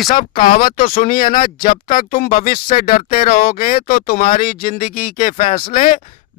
भाई साहब कहावत तो सुनी है ना, जब तक तुम भविष्य से डरते रहोगे तो तुम्हारी जिंदगी के फैसले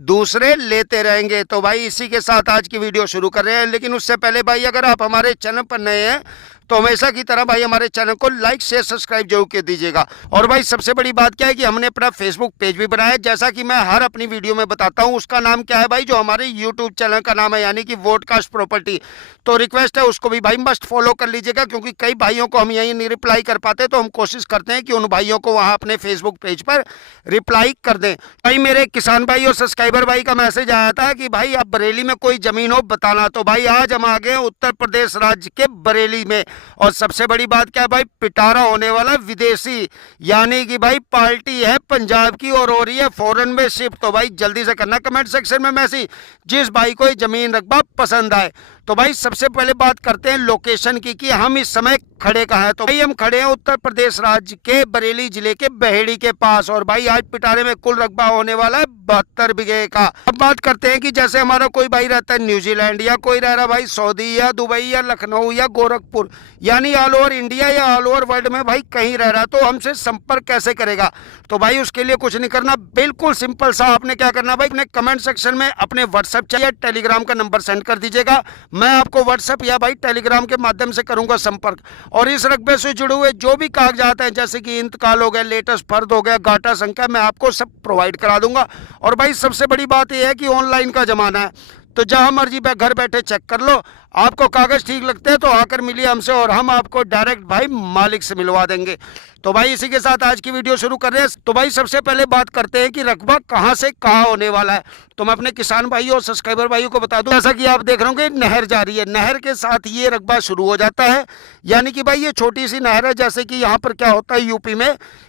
दूसरे लेते रहेंगे। तो भाई इसी के साथ आज की वीडियो शुरू कर रहे हैं, लेकिन उससे पहले भाई अगर आप हमारे चैनल पर नए हैं तो हमेशा की तरह भाई हमारे चैनल को लाइक शेयर सब्सक्राइब जरूर कर दीजिएगा। और भाई सबसे बड़ी बात क्या है कि हमने अपना फेसबुक पेज भी बनाया है, जैसा कि मैं हर अपनी वीडियो में बताता हूं। उसका नाम क्या है भाई, जो हमारे यूट्यूब चैनल का नाम है, यानी कि वोडकास्ट प्रॉपर्टी। तो रिक्वेस्ट है उसको भी भाई मस्ट फॉलो कर लीजिएगा, क्योंकि कई भाइयों को हम यही नहीं रिप्लाई कर पाते, तो हम कोशिश करते हैं कि उन भाइयों को वहां अपने फेसबुक पेज पर रिप्लाई कर दें। भाई मेरे किसान भाई और सब्सक्राइबर भाई का मैसेज आया था कि भाई अब बरेली में कोई जमीन हो बताना। तो भाई आज हम आ गए उत्तर प्रदेश राज्य के बरेली में, और सबसे बड़ी बात क्या है भाई, पिटारा होने वाला विदेशी, यानी कि भाई पार्टी है पंजाब की और हो रही है फॉरेन में शिफ्ट। तो भाई जल्दी से करना कमेंट सेक्शन में मैसेज जिस भाई को ये जमीन रकबा पसंद आए। तो भाई सबसे पहले बात करते हैं लोकेशन की कि हम इस समय खड़े कहाँ हैं। तो भाई हम खड़े हैं उत्तर प्रदेश राज्य के बरेली जिले के बहेड़ी के पास, और भाई आज पिटारे में कुल रकबा होने वाला है 72 बीघे का। अब बात करते हैं कि जैसे हमारा कोई भाई रहता है न्यूजीलैंड, या कोई रह रहा भाई सऊदी या दुबई या लखनऊ या गोरखपुर, यानी ऑल ओवर इंडिया या ऑल ओवर वर्ल्ड में भाई कहीं रह रहा, तो हमसे संपर्क कैसे करेगा। तो भाई उसके लिए कुछ नहीं करना, बिल्कुल सिंपल सा आपने क्या करना भाई, अपने कमेंट सेक्शन में अपने व्हाट्सएप या टेलीग्राम का नंबर सेंड कर दीजिएगा। मैं आपको व्हाट्सएप या भाई टेलीग्राम के माध्यम से करूंगा संपर्क, और इस रकबे से जुड़े हुए जो भी कागजात हैं, जैसे कि इंतकाल हो गया, लेटेस्ट फर्द हो गया, गाटा संख्या, मैं आपको सब प्रोवाइड करा दूंगा। और भाई सबसे बड़ी बात यह है कि ऑनलाइन का जमाना है, तो जहां मर्जी घर बैठे चेक कर लो। आपको कागज ठीक लगते हैं तो आकर मिलिए हमसे, और हम आपको डायरेक्ट भाई मालिक से मिलवा देंगे। तो भाई इसी के साथ आज की वीडियो शुरू कर रहे हैं। तो भाई सबसे पहले बात करते हैं कि रकबा कहां से कहां होने वाला है। तो मैं अपने किसान भाइयों और सब्सक्राइबर भाइयों को बता दूं, जैसा कि आप देख रहे होंगे नहर जा रही है, नहर के साथ ये रकबा शुरू हो जाता है। यानी कि भाई ये छोटी सी नहर है, जैसे कि यहाँ पर क्या होता है यूपी में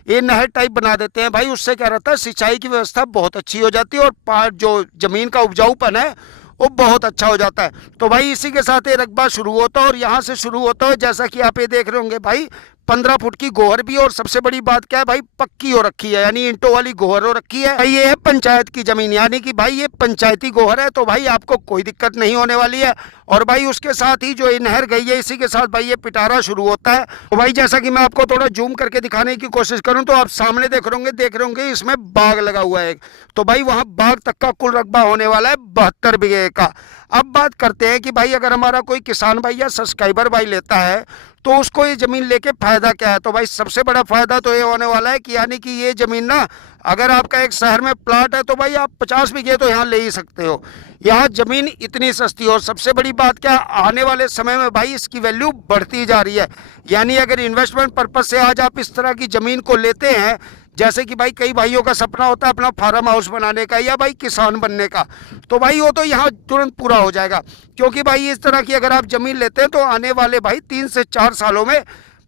ये नहर टाइप बना देते हैं भाई, उससे क्या रहता है सिंचाई की व्यवस्था बहुत अच्छी हो जाती है, और जो जमीन का उपजाऊपन है वो बहुत अच्छा हो जाता है। तो भाई इसी के साथ ये रकबा शुरू होता है, और यहाँ से शुरू होता है जैसा कि आप ये देख रहे होंगे भाई 15 फुट की गोहर भी, और सबसे बड़ी बात क्या है भाई पक्की हो रखी है, यानी ईंटों वाली गोहर हो रखी है। भाई ये है पंचायत की जमीन, यानी कि भाई ये पंचायती गोहर है, तो भाई आपको कोई दिक्कत नहीं होने वाली है। और भाई उसके साथ ही जो ये नहर गई है, इसी के साथ भाई ये पिटारा शुरू होता है। तो भाई जैसा कि मैं आपको थोड़ा जूम करके दिखाने की कोशिश करूं, तो आप सामने देख रहे होंगे इसमें बाग लगा हुआ है। तो भाई वहां बाग तक का कुल रकबा होने वाला है 72 बीघे का। अब बात करते हैं कि भाई अगर हमारा कोई किसान भाई या सब्सक्राइबर भाई लेता है तो उसको ये जमीन लेके फायदा क्या है। तो भाई सबसे बड़ा फायदा तो ये होने वाला है कि यानी कि ये जमीन ना, अगर आपका एक शहर में प्लाट है तो भाई आप 50 बीघे तो यहाँ ले ही सकते हो। यहाँ जमीन इतनी सस्ती, और सबसे बड़ी बात क्या, आने वाले समय में भाई इसकी वैल्यू बढ़ती जा रही है। यानी अगर इन्वेस्टमेंट पर्पज से आज आप इस तरह की जमीन को लेते हैं, जैसे कि भाई कई भाइयों का सपना होता है अपना फार्म हाउस बनाने का या भाई किसान बनने का, तो भाई वो तो यहाँ तुरंत पूरा हो जाएगा। क्योंकि भाई इस तरह की अगर आप जमीन लेते हैं तो आने वाले भाई 3 से 4 सालों में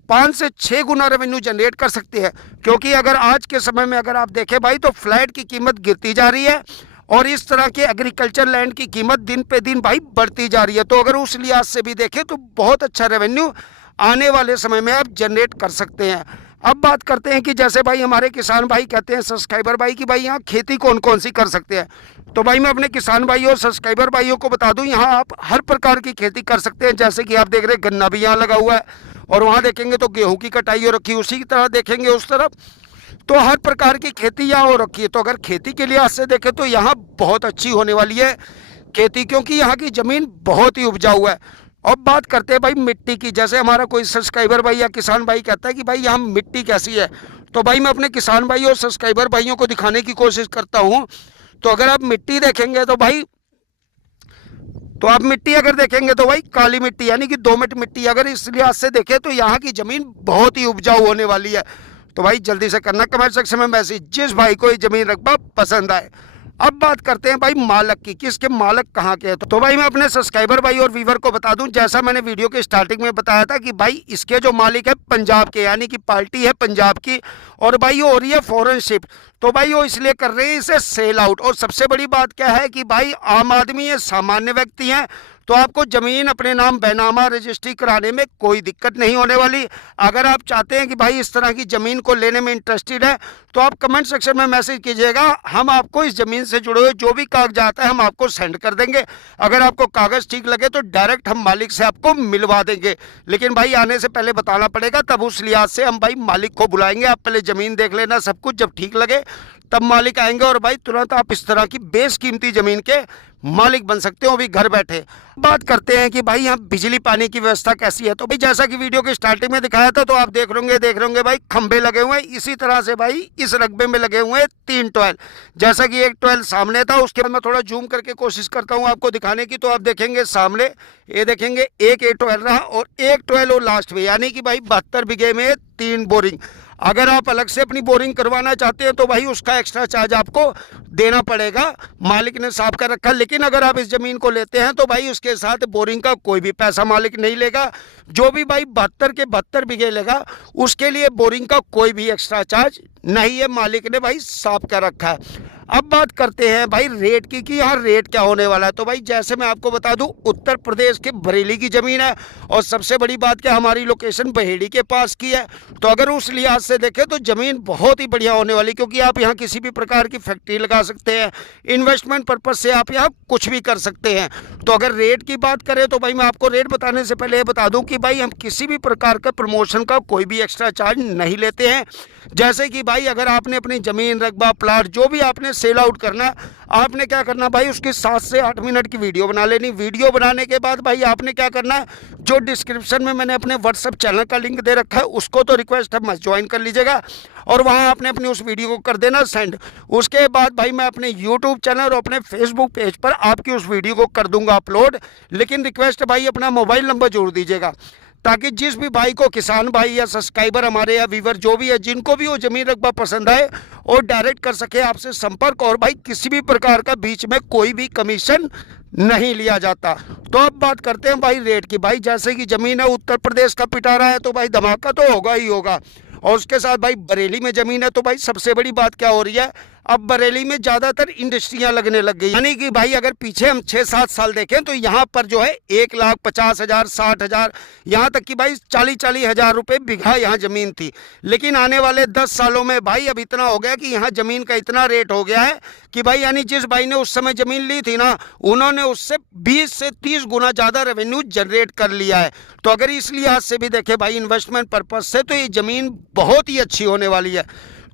5 से 6 गुना रेवेन्यू जनरेट कर सकते हैं। क्योंकि अगर आज के समय में अगर आप देखें भाई तो फ्लैट की कीमत गिरती जा रही है, और इस तरह के एग्रीकल्चर लैंड की कीमत दिन पे दिन भाई बढ़ती जा रही है। तो अगर उस लिहाज से भी देखें तो बहुत अच्छा रेवेन्यू आने वाले समय में आप जनरेट कर सकते हैं। अब बात करते हैं कि जैसे भाई हमारे किसान भाई कहते हैं सब्सक्राइबर भाई कि भाई यहाँ खेती कौन कौन सी कर सकते हैं। तो भाई मैं अपने किसान भाइयों और सब्सक्राइबर भाइयों को बता दूं, यहाँ आप हर प्रकार की खेती कर सकते हैं। जैसे कि आप देख रहे हैं गन्ना भी यहाँ लगा हुआ है, और वहाँ देखेंगे तो गेहूं की कटाई हो रखी है, उसी की तरह देखेंगे उस तरफ तो हर प्रकार की खेती यहाँ हो रखी है। तो अगर खेती के लिहाज से देखें तो यहाँ बहुत अच्छी होने वाली है खेती, क्योंकि यहाँ की ज़मीन बहुत ही उपजाऊ है। अब बात करते हैं भाई मिट्टी की, जैसे हमारा कोई सब्सक्राइबर भाई या किसान भाई कहता है कि भाई यहाँ मिट्टी कैसी है, तो भाई मैं अपने किसान भाई और सब्सक्राइबर भाइयों को दिखाने की कोशिश करता हूँ। तो अगर आप मिट्टी देखेंगे तो भाई आप मिट्टी अगर देखेंगे तो भाई काली मिट्टी, यानी कि दोमट मिट्टी, अगर इस लिहाज से देखें तो यहाँ की ज़मीन बहुत ही उपजाऊ होने वाली है। तो भाई जल्दी से करना कमेंट सेक्शन में मैसेज जिस भाई को ये ज़मीन रकबा पसंद आए। अब बात करते हैं भाई मालक की कि इसके मालक कहाँ के हैं। तो भाई मैं अपने सब्सक्राइबर भाई और व्यूवर को बता दूं, जैसा मैंने वीडियो के स्टार्टिंग में बताया था कि भाई इसके जो मालिक है पंजाब के, यानी कि पार्टी है पंजाब की, और भाई वो हो रही है फॉरेन शिफ्ट। तो भाई वो इसलिए कर रहे हैं इसे सेल आउट। और सबसे बड़ी बात क्या है कि भाई आम आदमी है, सामान्य व्यक्ति हैं, तो आपको ज़मीन अपने नाम बैनामा रजिस्ट्री कराने में कोई दिक्कत नहीं होने वाली। अगर आप चाहते हैं कि भाई इस तरह की ज़मीन को लेने में इंटरेस्टेड है तो आप कमेंट सेक्शन में मैसेज कीजिएगा, हम आपको इस ज़मीन से जुड़े हुए जो भी कागजात है हम आपको सेंड कर देंगे। अगर आपको कागज़ ठीक लगे तो डायरेक्ट हम मालिक से आपको मिलवा देंगे, लेकिन भाई आने से पहले बताना पड़ेगा, तब उस लिहाज से हम भाई मालिक को बुलाएंगे। आप पहले ज़मीन देख लेना सब कुछ, जब ठीक लगे तब मालिक आएंगे और भाई तुरंत आप इस तरह की बेशकीमती ज़मीन के मालिक बन सकते हो अभी घर बैठे। बात करते हैं कि भाई यहाँ बिजली पानी की व्यवस्था कैसी है। तो भाई जैसा कि वीडियो के स्टार्टिंग में दिखाया था तो आप देख रहे होंगे भाई खंबे लगे हुए हैं। इसी तरह से भाई इस रकबे में लगे हुए हैं 3 टॉयल, जैसा कि एक टॉयल सामने था। उसके बाद मैं थोड़ा जूम करके कोशिश करता हूँ आपको दिखाने की। तो आप देखेंगे सामने, ये देखेंगे एक टॉयल रहा और एक टॉयल और लास्ट में, यानी कि भाई 72 बीघे में 3 बोरिंग। अगर आप अलग से अपनी बोरिंग करवाना चाहते हैं तो भाई उसका एक्स्ट्रा चार्ज आपको देना पड़ेगा, मालिक ने साफ कर रखा। लेकिन अगर आप इस ज़मीन को लेते हैं तो भाई उसके साथ बोरिंग का कोई भी पैसा मालिक नहीं लेगा। जो भी भाई 72 के 72 बीघे लेगा उसके लिए बोरिंग का कोई भी एक्स्ट्रा चार्ज नहीं है, मालिक ने भाई साफ कर रखा है। अब बात करते हैं भाई रेट की कि यहाँ रेट क्या होने वाला है। तो भाई जैसे मैं आपको बता दूं, उत्तर प्रदेश के बरेली की ज़मीन है और सबसे बड़ी बात क्या, हमारी लोकेशन बहेड़ी के पास की है। तो अगर उस लिहाज से देखें तो ज़मीन बहुत ही बढ़िया होने वाली, क्योंकि आप यहाँ किसी भी प्रकार की फैक्ट्री लगा सकते हैं, इन्वेस्टमेंट पर्पज़ से आप यहाँ कुछ भी कर सकते हैं। तो अगर रेट की बात करें तो भाई मैं आपको रेट बताने से पहले ये बता दूँ कि भाई हम किसी भी प्रकार का प्रमोशन का कोई भी एक्स्ट्रा चार्ज नहीं लेते हैं। जैसे कि भाई अगर आपने अपनी ज़मीन, रकबा, प्लाट जो भी आपने सेल आउट करना, आपने क्या करना भाई उसकी 7 से 8 मिनट की वीडियो बना लेनी। वीडियो बनाने के बाद भाई आपने क्या करना है, जो डिस्क्रिप्शन में मैंने अपने व्हाट्सएप चैनल का लिंक दे रखा है उसको तो रिक्वेस्ट है मस्ट ज्वाइन कर लीजिएगा और वहां आपने अपनी उस वीडियो को कर देना सेंड। उसके बाद भाई मैं अपने यूट्यूब चैनल और अपने फेसबुक पेज पर आपकी उस वीडियो को कर दूंगा अपलोड। लेकिन रिक्वेस्ट है भाई अपना मोबाइल नंबर जोड़ दीजिएगा, ताकि जिस भी भाई को, किसान भाई या सब्सक्राइबर हमारे या व्यूवर जो भी है, जिनको भी वो ज़मीन रकबा पसंद आए और डायरेक्ट कर सके आपसे संपर्क। और भाई किसी भी प्रकार का बीच में कोई भी कमीशन नहीं लिया जाता। तो अब बात करते हैं भाई रेट की। भाई जैसे कि ज़मीन है उत्तर प्रदेश का पिटारा है तो भाई धमाका तो होगा ही होगा, और उसके साथ भाई बरेली में ज़मीन है। तो भाई सबसे बड़ी बात क्या हो रही है, अब बरेली में ज़्यादातर इंडस्ट्रियां लगने लग गई। यानी कि भाई अगर पीछे हम 6-7 साल देखें तो यहाँ पर जो है 1,50,000, 60,000, यहाँ तक कि भाई 40-40 हज़ार रुपये बीघा यहाँ ज़मीन थी। लेकिन आने वाले 10 सालों में भाई अब इतना हो गया कि यहाँ ज़मीन का इतना रेट हो गया है कि भाई यानी जिस भाई ने उस समय ज़मीन ली थी ना, उन्होंने उससे 20 से 30 गुना ज़्यादा रेवेन्यू जनरेट कर लिया है। तो अगर इस लिहाज से भी देखें भाई इन्वेस्टमेंट पर्पज़ से, तो ये ज़मीन बहुत ही अच्छी होने वाली है।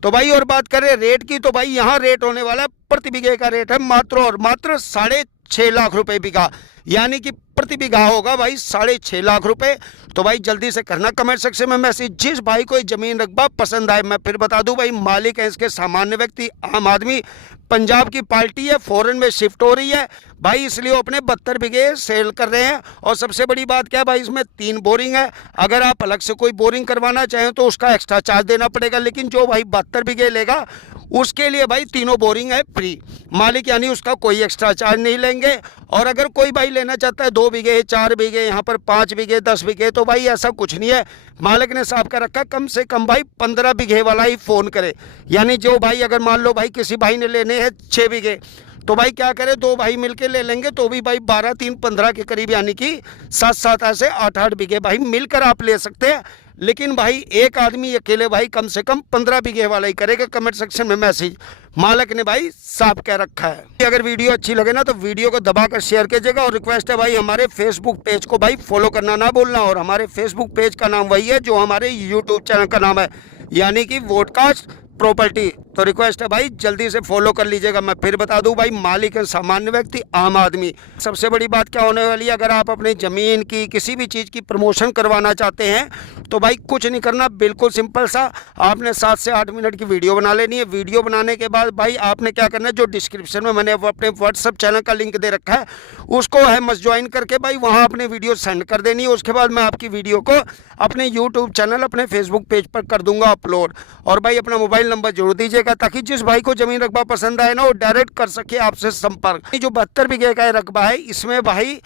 तो भाई और बात करें रेट की, तो भाई यहाँ रेट होने वाला है, प्रति बीघे का रेट है मात्र और मात्र 6.5 लाख रुपए बीघा, यानी कि प्रति बीघा होगा भाई 6.5 लाख रुपए। तो भाई जल्दी से करना कमेंट सेक्शन में मैसेज, जिस भाई को ये ज़मीन रकबा पसंद आए। मैं फिर बता दूं भाई मालिक है इसके सामान्य व्यक्ति, आम आदमी, पंजाब की पार्टी है, फॉरेन में शिफ्ट हो रही है भाई, इसलिए वो अपने 72 बीघे सेल कर रहे हैं। और सबसे बड़ी बात क्या है भाई, इसमें 3 बोरिंग है। अगर आप अलग से कोई बोरिंग करवाना चाहें तो उसका एक्स्ट्रा चार्ज देना पड़ेगा, लेकिन जो भाई 72 बीघे लेगा उसके लिए भाई तीनों बोरिंग है फ्री, मालिक यानी उसका कोई एक्स्ट्रा चार्ज नहीं लेंगे। और अगर कोई भाई लेना चाहता है 2 बीघे, 4 बीघे, यहाँ पर 5 बीघे, 10 बीघे, तो भाई ऐसा कुछ नहीं है, मालिक ने साफ कर रखा, कम से कम भाई 15 बीघे वाला ही फ़ोन करे। यानी जो भाई अगर मान लो भाई किसी भाई ने लेने हैं 6 बीघे, तो भाई क्या करे, 2 भाई मिलके ले लेंगे तो भी भाई 12, 3, 15 के करीब, यानी कि 7-7 ऐसे 8-8 बीघे भाई मिलकर आप ले सकते हैं। लेकिन भाई एक आदमी अकेले भाई कम से कम 15 बीघे वाला ही करेगा। कमेंट सेक्शन में मैसेज, मालिक ने भाई साफ कह रखा है। अगर वीडियो अच्छी लगे ना तो वीडियो को दबाकर शेयर कीजिएगा, और रिक्वेस्ट है भाई हमारे फेसबुक पेज को भाई फॉलो करना ना भूलना। और हमारे फेसबुक पेज का नाम वही है जो हमारे यूट्यूब चैनल का नाम है, यानी कि वोडकास्ट प्रॉपर्टी। तो रिक्वेस्ट है भाई जल्दी से फॉलो कर लीजिएगा। मैं फिर बता दूं भाई मालिक है सामान्य व्यक्ति, आम आदमी। सबसे बड़ी बात क्या होने वाली है, अगर आप अपनी ज़मीन की किसी भी चीज़ की प्रमोशन करवाना चाहते हैं तो भाई कुछ नहीं करना, बिल्कुल सिंपल सा, आपने 7 से 8 मिनट की वीडियो बना लेनी है। वीडियो बनाने के बाद भाई आपने क्या करना है, जो डिस्क्रिप्शन में मैंने अपने व्हाट्सअप चैनल का लिंक दे रखा है उसको है मस्ट ज्वाइन करके भाई वहाँ अपने वीडियो सेंड कर देनी है। उसके बाद मैं आपकी वीडियो को अपने यूट्यूब चैनल, अपने फेसबुक पेज पर कर दूंगा अपलोड। और भाई अपना मोबाइल नंबर जोड़ दीजिएगा ताकि जिस भाई को जमीन रकबा पसंद आए ना वो डायरेक्ट कर सके आपसे संपर्क। जो 72 बीघे का रकबा है इसमें भाई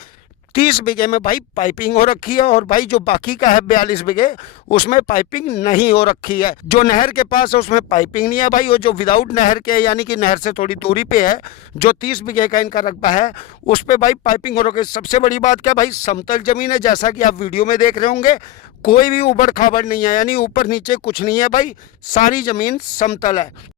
30 बीघे में भाई पाइपिंग हो रखी है, और भाई जो बाकी का है 42 बीघे उसमें पाइपिंग नहीं हो रखी है। जो नहर के पास है उसमें पाइपिंग नहीं है भाई, वो जो विदाउट नहर के यानी कि नहर से थोड़ी दूरी पे है, जो 30 बीघे का इनका रकबा है उस पर भाई पाइपिंग हो रखी है। सबसे बड़ी बात क्या भाई, समतल जमीन है, जैसा कि आप वीडियो में देख रहे होंगे, कोई भी उबड़ खाबड़ नहीं है, यानी ऊपर नीचे कुछ नहीं है भाई, सारी जमीन समतल है।